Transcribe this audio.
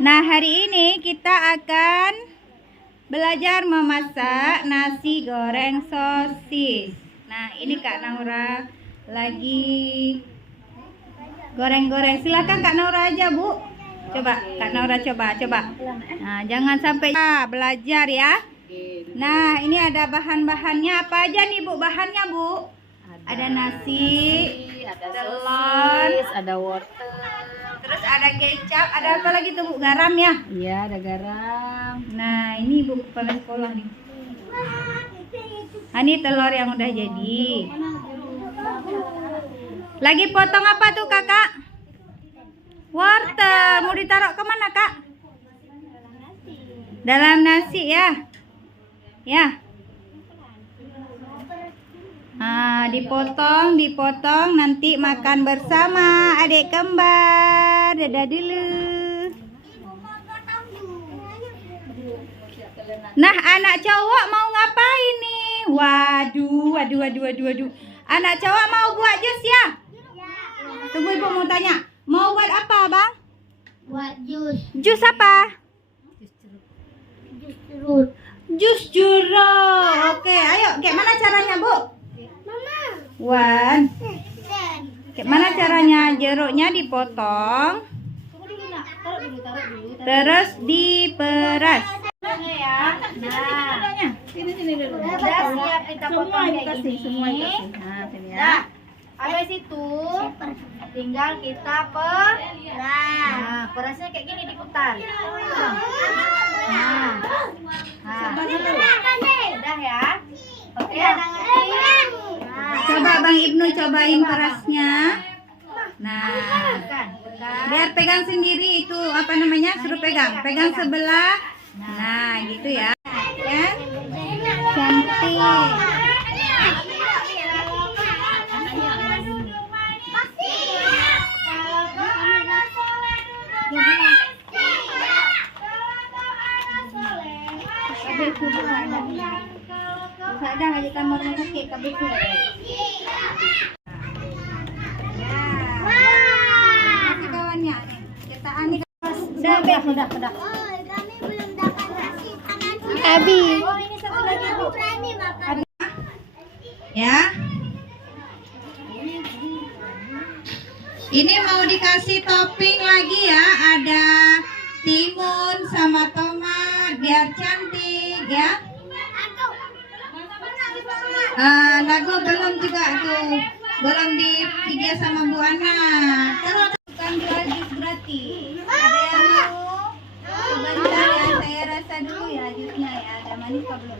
Nah, hari ini kita akan belajar memasak nasi goreng sosis. Nah, ini Kak Naura lagi goreng-goreng. Silakan Kak Naura aja, Bu. Coba, Kak Naura coba. Nah, jangan sampai belajar ya. Nah, ini ada bahan-bahannya. Apa aja nih, Bu? Bahannya, Bu? Ada nasi, ada telur, sosis, ada wortel. terus ada kecap, ada apa lagi tuh, Bu? Garam ya? Iya, ada garam. Nah, ini Bu kepala sekolah nih. Nah, ini telur yang udah jadi. Lagi potong apa tuh, Kakak? Wortel. Mau ditaruh kemana, Kak? Dalam nasi ya. Ya. Nah, dipotong, nanti makan bersama adik kembar. Dadah dulu. Nah, anak cowok mau ngapain nih? Waduh. Anak cowok mau buat jus ya? Tunggu, Ibu mau tanya. Mau buat apa, Bang? Buat jus. Jus apa? Jus jeruk. Jus jeruk. Oke, ayo. Kayak mana caranya, Bu? Mama. Wan. Kayak mana caranya? Jeruknya dipotong. Terus diperas. Ya. Nah, sini dulu. Udah siap kita potong kayak gini. Nah, sini ya. Nah, habis itu tinggal kita peras. Nah, perasnya kayak gini diputar. Nah, udah ya. Oke, ada ngerti? Coba Bang Ibnu cobain perasnya. Nah, biar pegang sendiri itu apa namanya? Suruh pegang sebelah. Nah, gitu ya. Ya. Cantik. Ada lagi tambah rumah sakit kabuku. Kasih kawannya. Cetakan nih. Sudah. Kami belum dapat nasi. Abi. Oh, ini satu lagi, Bu. Berani makan. Ya. Ini mau dikasih topping lagi ya. Ada timun sama tomat biar cantik ya. Lagu belum juga tuh. Belum di video sama Bu Ana. Terus bukan jual jus berarti. Ada yang mau? Sebentar ya, saya rasa dulu ya jusnya ya. Ada manis apa belum?